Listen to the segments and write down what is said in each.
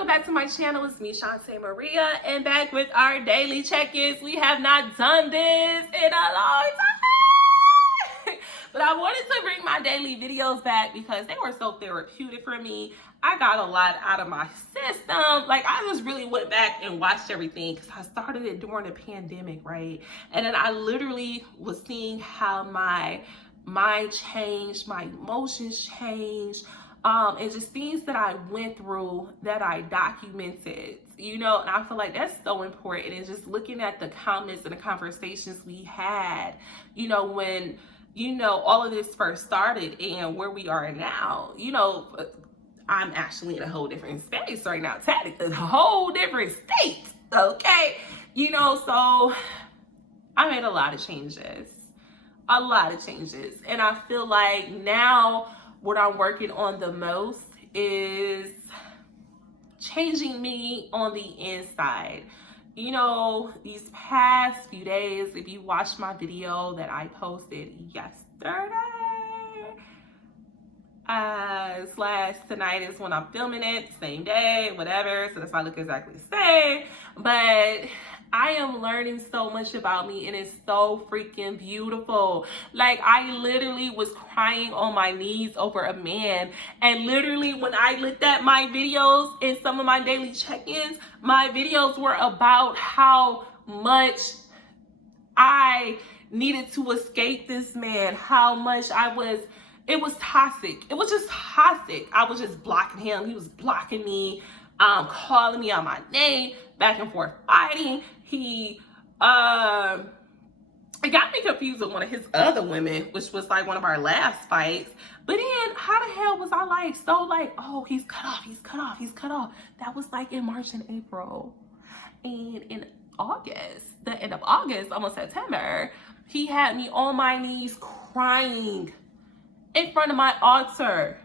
welcome back to my channel. It's me, Shante Maria, and back with our daily check-ins. We have not done this in a long time, but I wanted to bring my daily videos back because they were so therapeutic for me. I got a lot out of my system. Like, I just really went back and watched everything because I started it during the pandemic, right? And then I literally was seeing how my mind changed, my emotions changed, and just things that I went through that I documented, and I feel like that's so important. And just looking at the comments and the conversations we had, when, all of this first started and where we are now, I'm actually in a whole different space right now, technically, a whole different state, okay? So I made a lot of changes, and I feel like now what I'm working on the most is changing me on the inside. These past few days, if you watched my video that I posted yesterday, / tonight is when I'm filming it, same day, whatever, so that's not look exactly the same, but I am learning so much about me, and it's so freaking beautiful. Like, I literally was crying on my knees over a man, and literally when I looked at my videos and some of my daily check-ins, my videos were about how much I needed to escape this man, how much it was toxic. It was just toxic. I was just blocking him. He was blocking me, calling me out my name, back and forth fighting. It got me confused with one of his other women, which was like one of our last fights. But then how the hell was I oh, he's cut off. That was like in March and April. And in August, the end of August, almost September, he had me on my knees crying in front of my altar,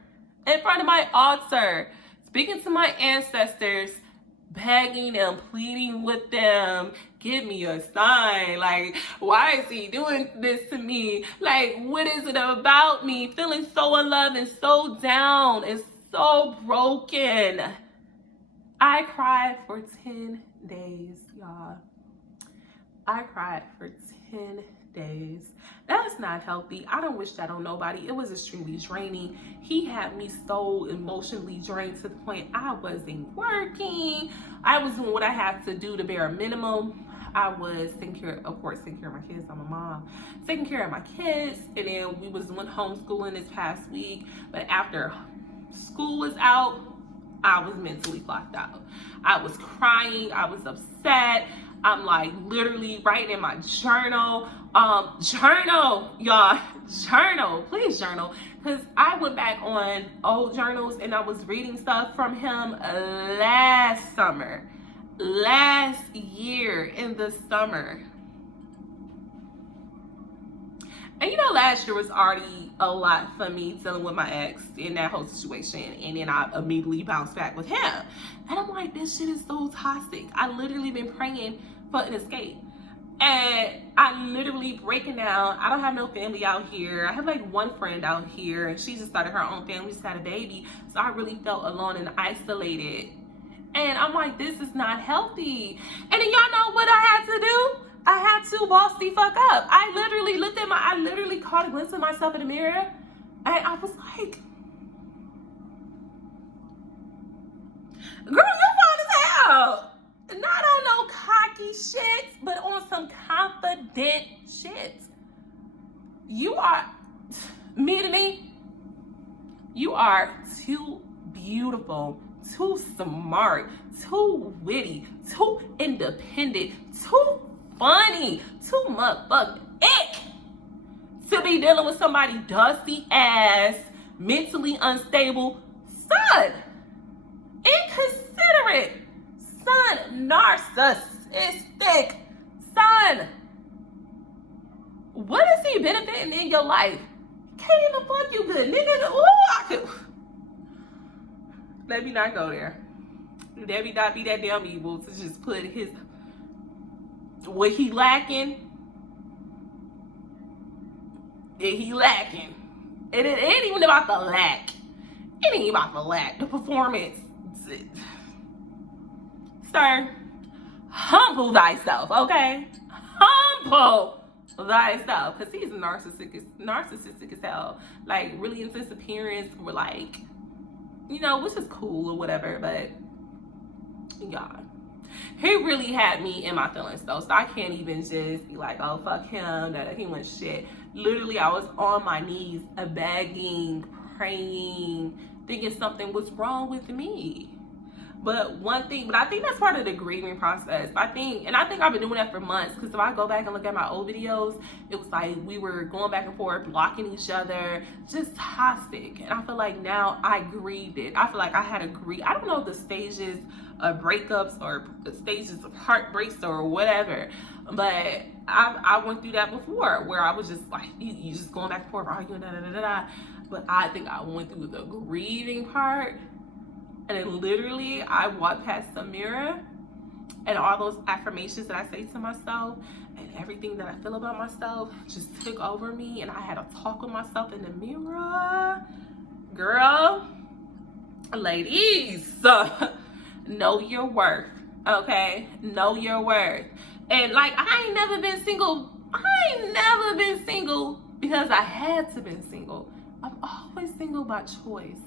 speaking to my ancestors, begging and pleading with them, give me a sign. Like, why is he doing this to me? Like, what is it about me? Feeling so unloved and so down and so broken. I cried for 10 days, y'all. I cried for 10 days. That's not healthy. I don't wish that on nobody. It was extremely draining. He had me so emotionally drained to the point I wasn't working. I was doing what I had to do, the bare minimum. I was taking care of my kids. I'm a mom. Taking care of my kids. And then we was doing homeschooling this past week. But after school was out, I was mentally clocked out. I was crying. I was upset. I'm like literally writing in my journal. Journal, y'all. Journal. Please journal. Because I went back on old journals and I was reading stuff from him last year in the summer. And last year was already a lot for me dealing with my ex in that whole situation. And then I immediately bounced back with him. And I'm like, this shit is so toxic. I literally been praying for an escape. And I'm literally breaking down. I don't have no family out here. I have like one friend out here, and she just started her own family, just had a baby. So I really felt alone and isolated. And I'm like, this is not healthy. And then y'all know what I had to do? I had to boss the fuck up. I literally caught a glimpse of myself in the mirror, and I was like, girl, you fine as hell. Not on no cocky shit, but on some confident shit. You are, me, you are too beautiful, too smart, too witty, too independent, too funny, too motherfucking ick to be dealing with somebody dusty ass, mentally unstable, son, inconsiderate, son, narcissistic, son. What is he benefiting in your life? Can't even fuck you good, nigga. Ooh, I could. Let me not go there. Let me not be that damn evil to just put what he lacking. He lacking. It ain't even about the lack. It ain't about the lack. The performance. sir, humble thyself, okay? Humble thyself, because he's narcissistic as hell. Like, really into his appearance, or like, you know, which is cool or whatever, but y'all, he really had me in my feelings though, so I can't even just be like, oh, fuck him, that he went shit. Literally, I was on my knees, begging, praying, thinking something was wrong with me. But I think that's part of the grieving process. I think I've been doing that for months, because if I go back and look at my old videos, it was like we were going back and forth, blocking each other, just toxic. And I feel like now I grieved it. I feel like I had a grief. I don't know the stages of breakups or the stages of heartbreaks or whatever, but I went through that before, where I was just like, you just going back and forth, arguing, da da da da. But I think I went through the grieving part. And then literally, I walked past the mirror, and all those affirmations that I say to myself and everything that I feel about myself just took over me, and I had a talk with myself in the mirror. Girl, ladies, know your worth, okay? Know your worth. And like, I ain't never been single because I had to been single. I'm always single by choice.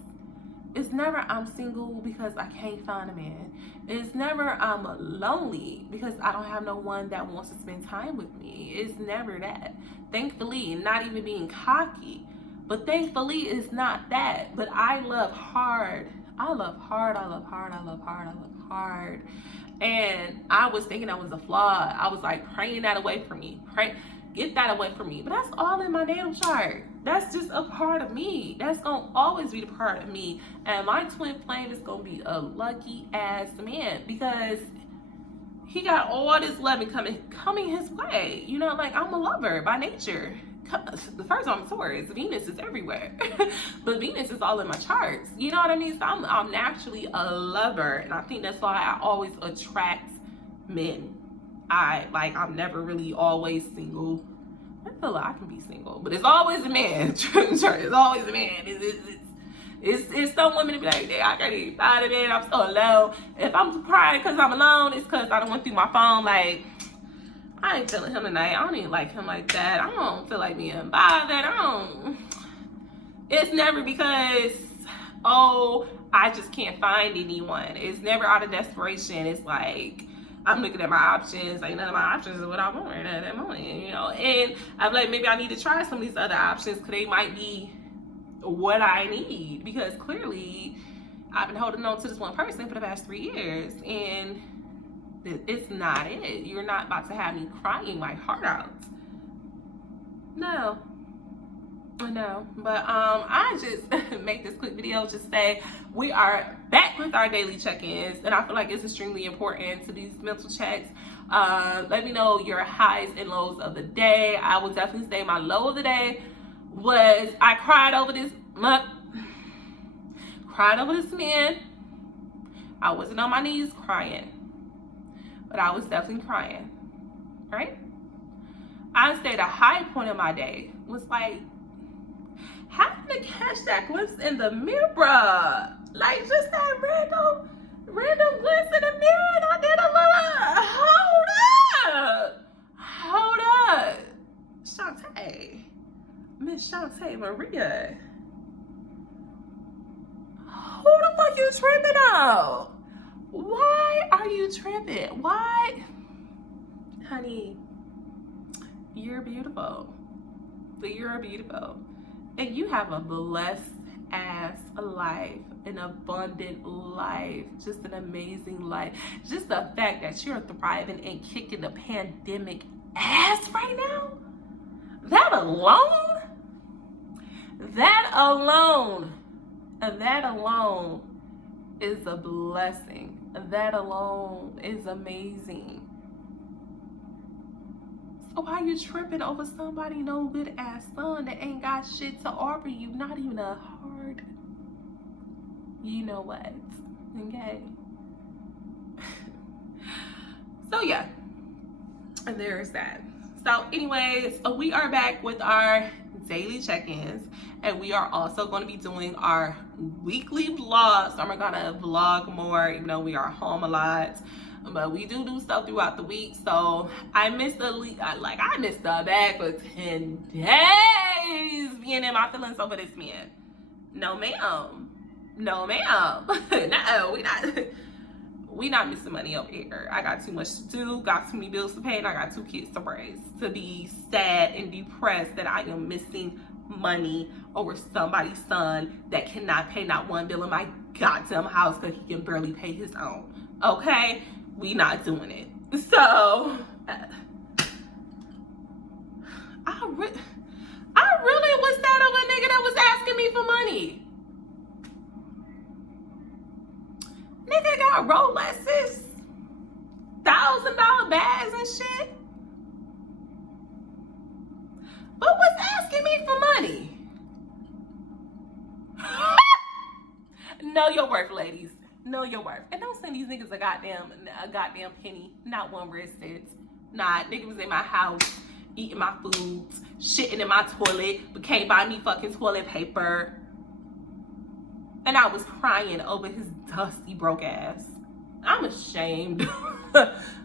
It's never I'm single because I can't find a man. It's never I'm lonely because I don't have no one that wants to spend time with me. It's never that. Thankfully, not even being cocky, but thankfully it's not that. But I love hard. I love hard. And I was thinking that was a flaw. I was like praying that away from me. Get that away from me. But that's all in my natal chart. That's just a part of me. That's gonna always be the part of me. And my twin flame is gonna be a lucky ass man, because he got all this loving coming his way. You know, like, I'm a lover by nature. The first I'm Taurus, Venus is everywhere. But Venus is all in my charts. You know what I mean? So I'm naturally a lover, and I think that's why I always attract men. I'm never really always single. I feel like I can be single, but it's always a man. It's always a man. It's some women to be like, I can't even find a man, I'm so alone. If I'm crying because I'm alone, it's because I don't went through my phone, like, I ain't feeling him tonight. I don't even like him like that. I don't feel like being bothered. It's never because, oh, I just can't find anyone. It's never out of desperation. It's like, I'm looking at my options, like, none of my options is what I want at that moment, you know? And I'm like, maybe I need to try some of these other options, because they might be what I need, because clearly I've been holding on to this one person for the past 3 years, and it's not it. You're not about to have me crying my heart out. No. But I just make this quick video just say we are back with our daily check-ins, and I feel like it's extremely important to these mental checks. Let me know your highs and lows of the day. I will definitely say my low of the day was I cried over this man. I wasn't on my knees crying, but I was definitely crying, right? I'd say the high point of my day was like having to catch that glimpse in the mirror. Like, just that random glimpse in the mirror, and I did a little, hold up. Shante, Miss Shante Maria. Who the fuck you tripping on? Why are you tripping? Why? Honey, you're beautiful. You're beautiful. And you have a blessed ass life, an abundant life, just an amazing life. Just the fact that you're thriving and kicking the pandemic ass right now, that alone is a blessing. That alone is amazing. So why you tripping over somebody no good ass son that ain't got shit to offer you? Not even a hard, you know what? Okay. So yeah, and there's that. So anyways, we are back with our daily check-ins, and we are also going to be doing our weekly vlogs. So we're gonna vlog more, even though we are home a lot, but we do stuff throughout the week. So I missed I missed the bag for 10 days being in my feelings over this man. No ma'am, no ma'am. No, we not missing money over here. I got too much to do, got too many bills to pay, and I got 2 kids to raise to be sad and depressed that I am missing money over somebody's son that cannot pay not one bill in my goddamn house because he can barely pay his own. Okay? We not doing it. So, I really was sad of a nigga that was asking me for money. Nigga got Rolexes, $1,000 bags and shit, but was asking me for money. Know your worth, ladies. Know your worth. And don't send these niggas a goddamn penny. Not one red cent. Nah, nigga was in my house, eating my food, shitting in my toilet, but can't buy me fucking toilet paper. And I was crying over his dusty, broke ass. I'm ashamed.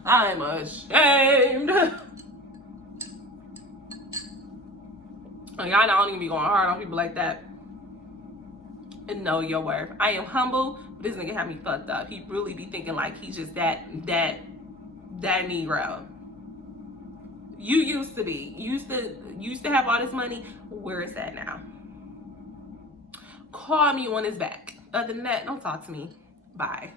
I'm ashamed. Y'all don't even be going hard on people like that. And know your worth. I am humble, but this nigga had me fucked up. He really be thinking like he's just that Negro. You used to be. Used to have all this money. Where is that now? Call me when it's back. Other than that, don't talk to me. Bye.